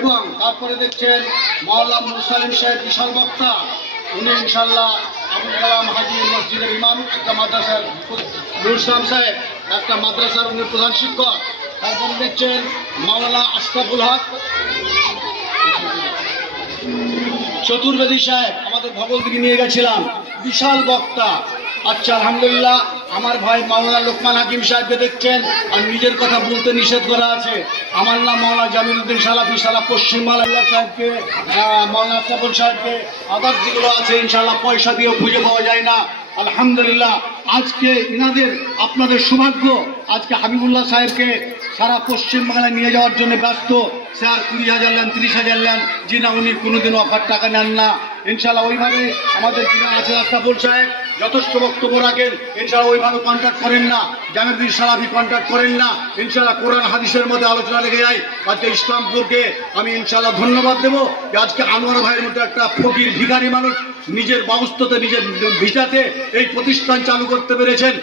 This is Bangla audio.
এবং তারপরে দেখছেন মাওলানা মুরসালিম সাহেব বিশাল বক্তা, উনি ইনশাল্লাহ আবুল কালাম হাজি মসজিদের ইমাম, একটা মাদ্রাসার নুর ইসলাম সাহেব একটা মাদ্রাসার উনি প্রধান শিক্ষক। তারপরে দেখছেন মাওলানা আশরাফুল হক চতুর্বেদী সাহেব, আমাদের ভগল দিকে নিয়ে গেছিলাম, বিশাল বক্তা। আচ্ছা আলহামদুলিল্লাহ, আমার ভাই মাওলানা লোকমান হাকিম সাহেবকে দেখছেন, আর নিজের কথা বলতে নিষেধ করা আছে। আমার নাম মাওলানা জামিলউদ্দিন সালাফি, সারা পশ্চিমবাংলা সাহেবকে, মাওলানা আশরাফুল সাহেবকে, আদার্স যেগুলো আছে ইনশাআল্লাহ পয়সা দিয়েও খুঁজে পাওয়া যায় না। আলহামদুলিল্লাহ, আজকে ইনাদের আপনাদের সৌভাগ্য, আজকে হাবিবুল্লাহ সাহেবকে সারা পশ্চিমবাংলায় নিয়ে যাওয়ার জন্য ব্যস্ত। স্যার 20,000 নেন, 30,000 নেন, জি না, উনি কোনোদিন অফার টাকা নেন না। ইনশাল্লাহ ওইভাবে আমাদের যিনি আছেন আশরাফুল সাহেব যথেষ্ট বক্তব্য রাখেন, ইনশাল্লাহ ওইভাবে কন্ট্যাক্ট করেন না, জামিলউদ্দিন সালাফি কন্ট্যাক্ট করেন না। ইনশাল্লাহ কোরআন হাদিসের মধ্যে আলোচনা লেগে যায়। আজকে ইসলামপুরকে আমি ইনশাল্লাহ ধন্যবাদ দেবো যে আজকে আনোয়ার ভাইয়ের মধ্যে একটা ফকির ভিখারি মানুষ নিজের বাবস্থতে নিজের ভিটাতে এই প্রতিষ্ঠান চালু করতে পেরেছেন।